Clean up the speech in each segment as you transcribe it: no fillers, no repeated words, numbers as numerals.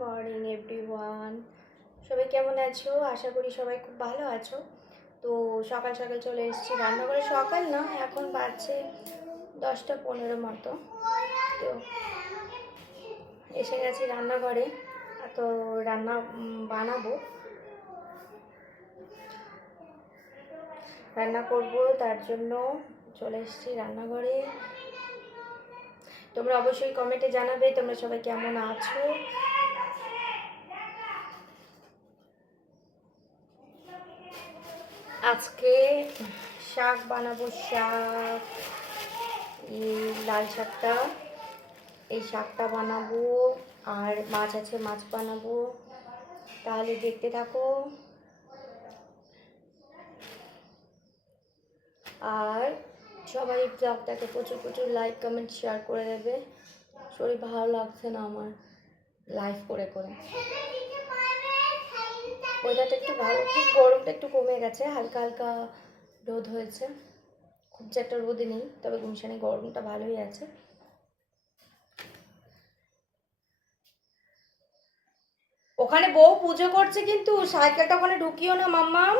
Morning everyone, সবাই কেমন আছো? আশা করি সবাই খুব ভালো আছো। তো সকাল সকাল চলে এসেছি রান্নাঘরে। সকাল না, এখন বাজছে 10টা 15 মতো। তো এসে গেছি রান্নাঘরে, তো রান্না বানাবো, রান্না করব, তার জন্য চলে এসেছি রান্নাঘরে। তোমরা অবশ্যই কমেন্টে জানাবে তোমরা সবাই কেমন আছো। আজকে শাক বানাবো, শাক, এই লাল শাকটা, এই শাকটা বানাবো, আর মাছ আছে, মাছ বানাবো। তাহলে দেখতে থাকো, আর সবাই ব্লগটাকে প্রচুর প্রচুর লাইক কমেন্ট শেয়ার করে দেবে। শরীর ভালো লাগছে না আমার লাইভ করে করে। ওয়েদারটা একটু ভালো, খুব গরমটা একটু কমে গেছে, হালকা হালকা রোদ হয়েছে, খুব যে একটা রোদে নেই, তবে গুমসানে গরমটা ভালোই আছে। ওখানে বউ পুজো করছে, কিন্তু সাইকেলটা ওখানে ঢুকিও না মাম্মাম।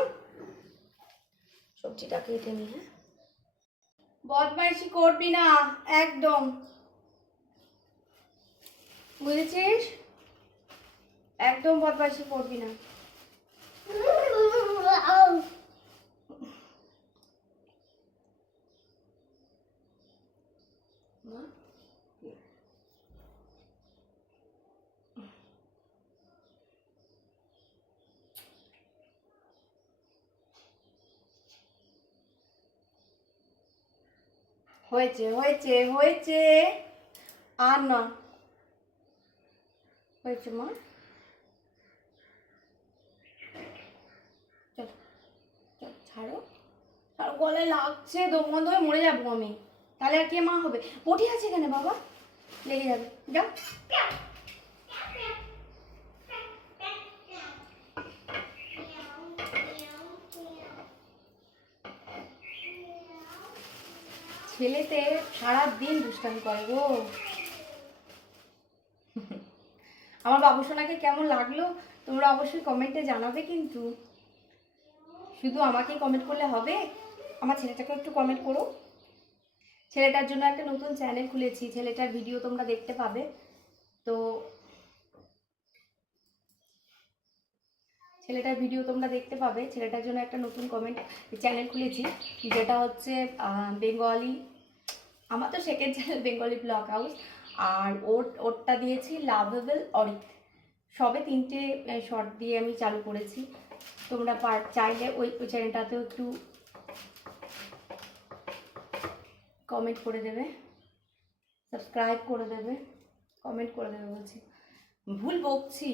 সবজিটা কেটে নি। হ্যাঁ, বদমাইশি করবি না একদম, বুঝেছিস? একদম বদমাইশি করবি না। হয়েছে হয়েছে হয়েছে, আর না, হয়েছে মা। চল চল, ছাড়ো ছাড়ো, গলায় লাগছে, দম বন্ধ হয়ে মরে যাবো আমি, তাহলে আর কে মা হবে? পটি আছে এখানে বাবা, লেগে যাবে, যাও। ছেলেতে সারাদিন দুষ্টামি করে গো। আমার বাবুসোনাকে কেমন লাগলো তোমরা অবশ্যই কমেন্টে জানাবে, কিন্তু শুধু আমাকেই কমেন্ট করলে হবে, আমার ছেলেটাকে একটু কমেন্ট করো। ছেলেটার জন্য একটা নতুন চ্যানেল খুলেছি, ছেলেটার ভিডিও তোমরা দেখতে পাবে। তো ছেলেটার ভিডিও তোমরা দেখতে পাবে, ছেলেটার জন্য একটা নতুন চ্যানেল খুলেছি, যেটা হচ্ছে বেঙ্গলি। আমার তো second channel Bengali vlog house, আর ওরটা দিয়েছি লাভেবল অরিক। সবে 3টে শর্ট দিয়ে আমি চালু করেছি। তোমরা চাইলে ওই চ্যানেলটাতেও একটু কমেন্ট করে দেবে, সাবস্ক্রাইব করে দেবে, কমেন্ট করে দেবে বলছি, ভুল বকছি।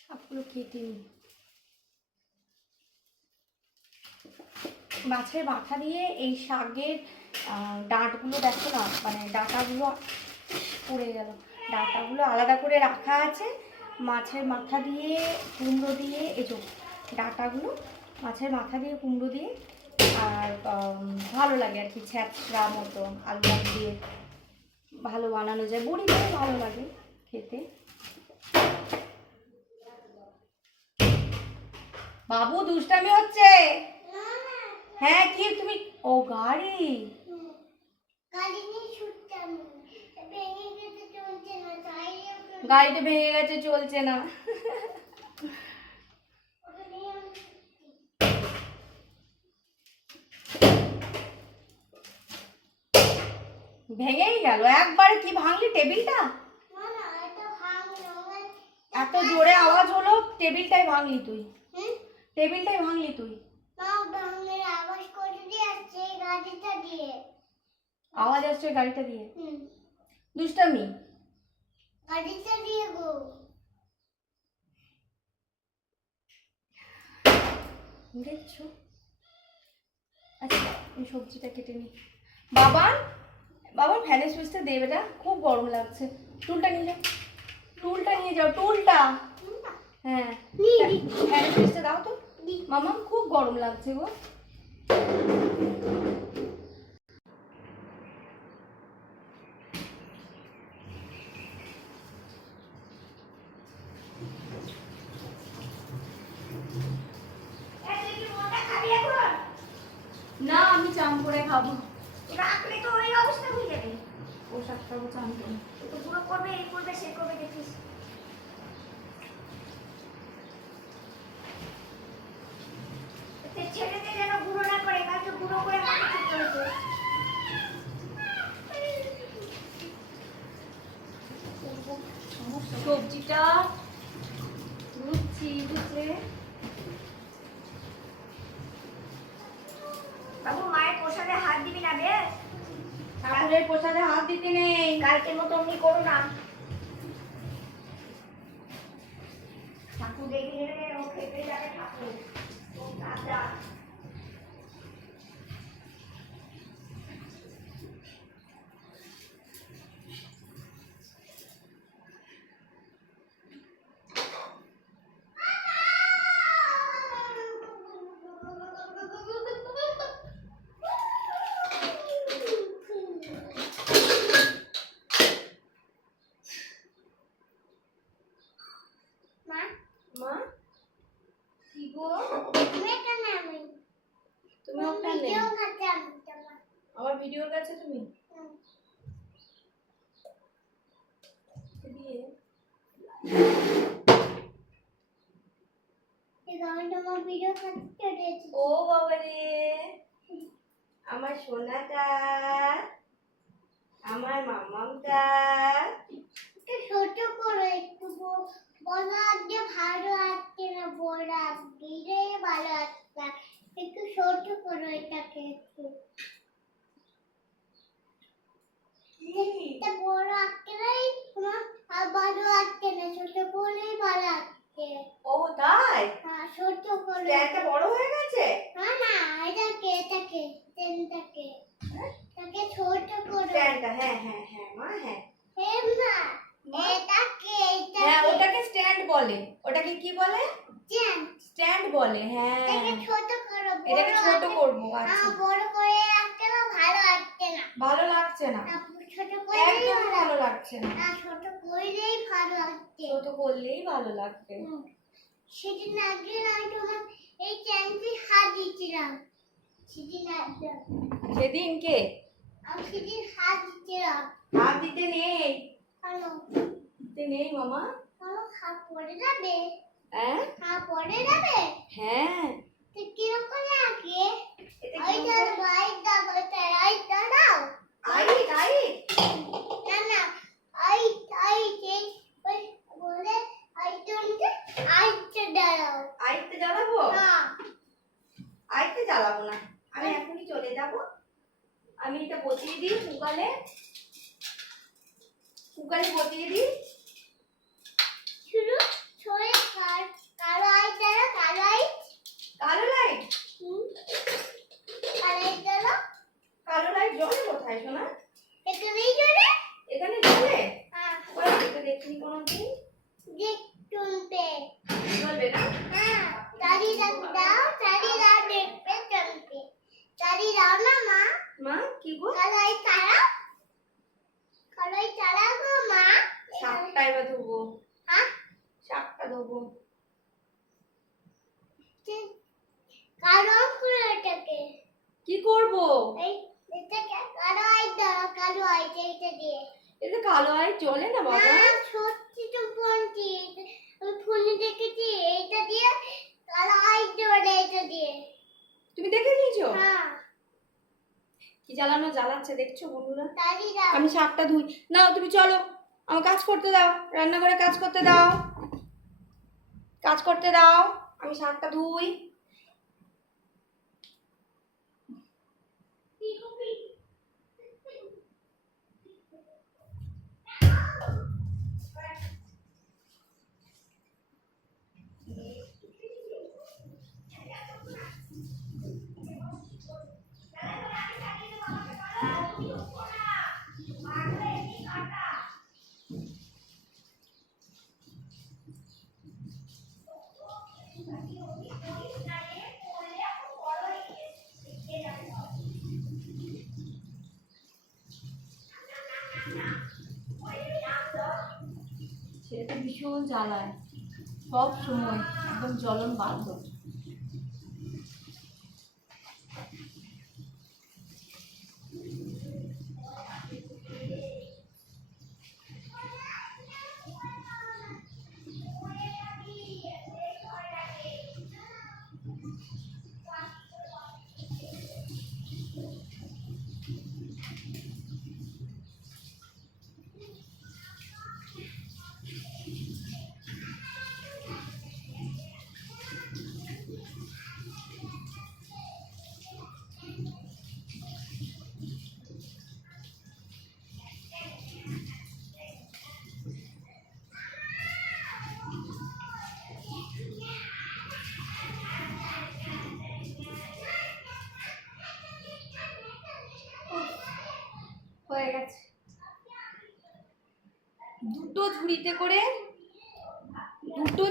সবগুলো কেটে নিই। মাছের মাথা দিয়ে এই শাকের ডাঁটগুলো দেখো না, মানে ডাঁটাগুলো পড়ে গেল, ডাঁটাগুলো আলাদা করে রাখা আছে। মাছের মাথা দিয়ে কুমড়ো দিয়ে, এই যে ডাঁটাগুলো মাছের মাথা দিয়ে কুমড়ো দিয়ে, আর ভালো লাগে আর কি, ছ্যাঁচড়া মতো আলু দিয়ে ভালো বানানো যায়, বড়ি দিয়ে ভালো লাগে খেতে। বাবু দুষ্টামি হচ্ছে। হ্যাঁ কি তুমি? ও গাড়ি, গাড়িটা ভেঙে গেছে, চলছে না। ভেঙেই গেল একবারে। কি ভাঙলি টেবিলটা? এত জোরে আওয়াজ হলো, টেবিলটাই ভাঙলি তুই, টেবিলটাই ভাঙলি তুই। আওয়াজ আসছে গাড়িটা দিয়ে, দুষ্টামি। দেখছো? আচ্ছা এই সবজিটা কেটে নি। বাবান বাবান ফ্যানের সুইচটা দেবে না, খুব গরম লাগছে। টুলটা নিয়ে যাও, টুলটা নিয়ে যাও, টুলটা। হ্যাঁ ফ্যানের সুইচটা দাও তো মামা, খুব গরম লাগছে গো। না আমি চান করে খাবো। রাখলে তো ওই অবস্থা হয়ে যাবে। পোশাক খাবো চান করে। তো পুরো করবে, এই করবে, সে করবে, দেখিস। ছেলেদের যেন গুঁড়ো না করে, কালকে গুঁড়ো করে মাথা ঠিক করেছে। সবজিটা লুচি বুঝলে। বাবু মায়ের প্রসাদে হাত দিবি না বেশ। ঠাকুরের প্রসাদে হাত দিতে নেই। কালকের মতো অমনি করো না। ঠাকুর দেখে গেলে ও খেতে যাবে ঠাকুর। ও দাদা মা, মা কি গো? তুমি কেন আমি? তুমি ওটা নে। ভিডিও করতে আমি তোমার। আমার ভিডিওর কাছে তুমি দিয়ে আমি তোমার ভিডিও করতে দিয়েছি। ও বাবা রে, আমার সোনাটা, আমার মামামটা। একটু ছোট করো, একটু বড় আজকে ভালো আসছে না, বড় দিলে ভালো আসছে। একটু ছোট করো এটাকে একটু। এটা বড় আসছে না, তোমার আর ভালো আসছে না, ছোট করলেই ভালো আসছে। ও তাই? হ্যাঁ ছোট করো। স্ট্যান্ডটা বড় হয়ে গেছে? না না, এটাকে পেনটাকে এটাকে ছোট করো। স্ট্যান্ডটা, হ্যাঁ হ্যাঁ হ্যাঁ মা, হ্যাঁ হেম না, এটাকে হ্যাঁ ওটাকে স্ট্যান্ড বলে। ওটাকে কি বলে? জ্যাম। স্ট্যান্ড বলে। হ্যাঁ এটাকে ছোট করো। এটাকে ছোট করবো। আচ্ছা বড় করে রাখতে না, ভালো আসছে না। ভালো লাগছে না, ছোট করলেই একদম ভালো ভালো লাগছে না। না, ছোট করলেই ভালো আসছে। ছোট করলেই ভালো লাগবে। সেদিন আগে আমি তোমার এই চ্যাংটি হাত দিয়েছিলাম। সেদিন আগে সেদিনকে আমি সেদিন হাত দিয়েছিলাম। হাত দিতে নেই, কেন? দিতে নেই মামা। আমার হাত পড়ে যাবে। হ্যাঁ হাত পড়ে যাবে। হ্যাঁ তো কিরকম লাগে? এটা ওই কি দাও, রাইট দাও, ওইটা রাইট দাও। আইট আইট না না, আইট এই ওই বলে আইটটা দাও। আইটতে জ্বালাবো? না আইটতে জ্বালাবো না, আমি এখনই চলে যাব। আমি এটা বসিয়ে দিই কুকারে, কুকারে বসিয়ে দিই। শুরু ছড়ে কালো আইট দাও, কালো আইট। কালো লাইট, কালো আইট দাও। কালো লাইট জ্বলে কোথায় সোনা? এখানেই জোরে। এখানে জ্বলে? হ্যাঁ ওই এটা দেখিনি কোনোদিন। দেখতে জ্বলবে না? হ্যাঁ চারি দাও, চারি দাও, দেখতে চলতে চারি দাও না মা। মা কি গো? কালাই চারা, কালাই চারা গো মা। শাকটা এবার ধোবো। হ্যাঁ শাকটা ধোবো। কালো করে এটাকে কি করব? এই এটাকে কালো আই দাও, কালো আই এইটা দিয়ে। এটা কালো আইট জ্বলে না বাবা। না সত্যি তো বলছি, আমি ফোনে দেখেছি এইটা দিয়ে কালো আই জোড়ে, এটা দিয়ে। তুমি দেখে নিয়েছো? হ্যাঁ কি জ্বালানো জ্বালাচ্ছে দেখছো বন্ধুরা? চারি দাও। আমি শাকটা ধুই। নাও তুমি চলো, আমার কাজ করতে দাও, রান্নাঘরে কাজ করতে দাও, কাজ করতে দাও, আমি শাকটা ধুই। ছেলেটা ভীষণ জ্বালায় সব সময়, একদম জ্বলন বাধ্য। হয়ে গেছে। দুটো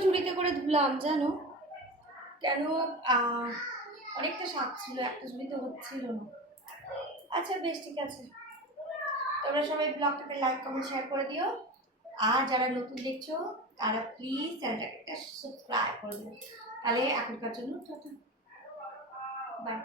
ঝুড়িতে করে ধুলাম জানো, কেন অনেকটা শাক ছিল, একটা ঝুড়িতে হচ্ছিল না। আচ্ছা বেশ, ঠিক আছে। তোমরা সবাই ব্লগটাকে লাইক কমেন্ট শেয়ার করে দিও, আর যারা নতুন দেখছো তারা প্লিজ চ্যানেলটাকে একটা সাবস্ক্রাইব করে দিও। তাহলে এখনকার জন্য টাটা, বাই।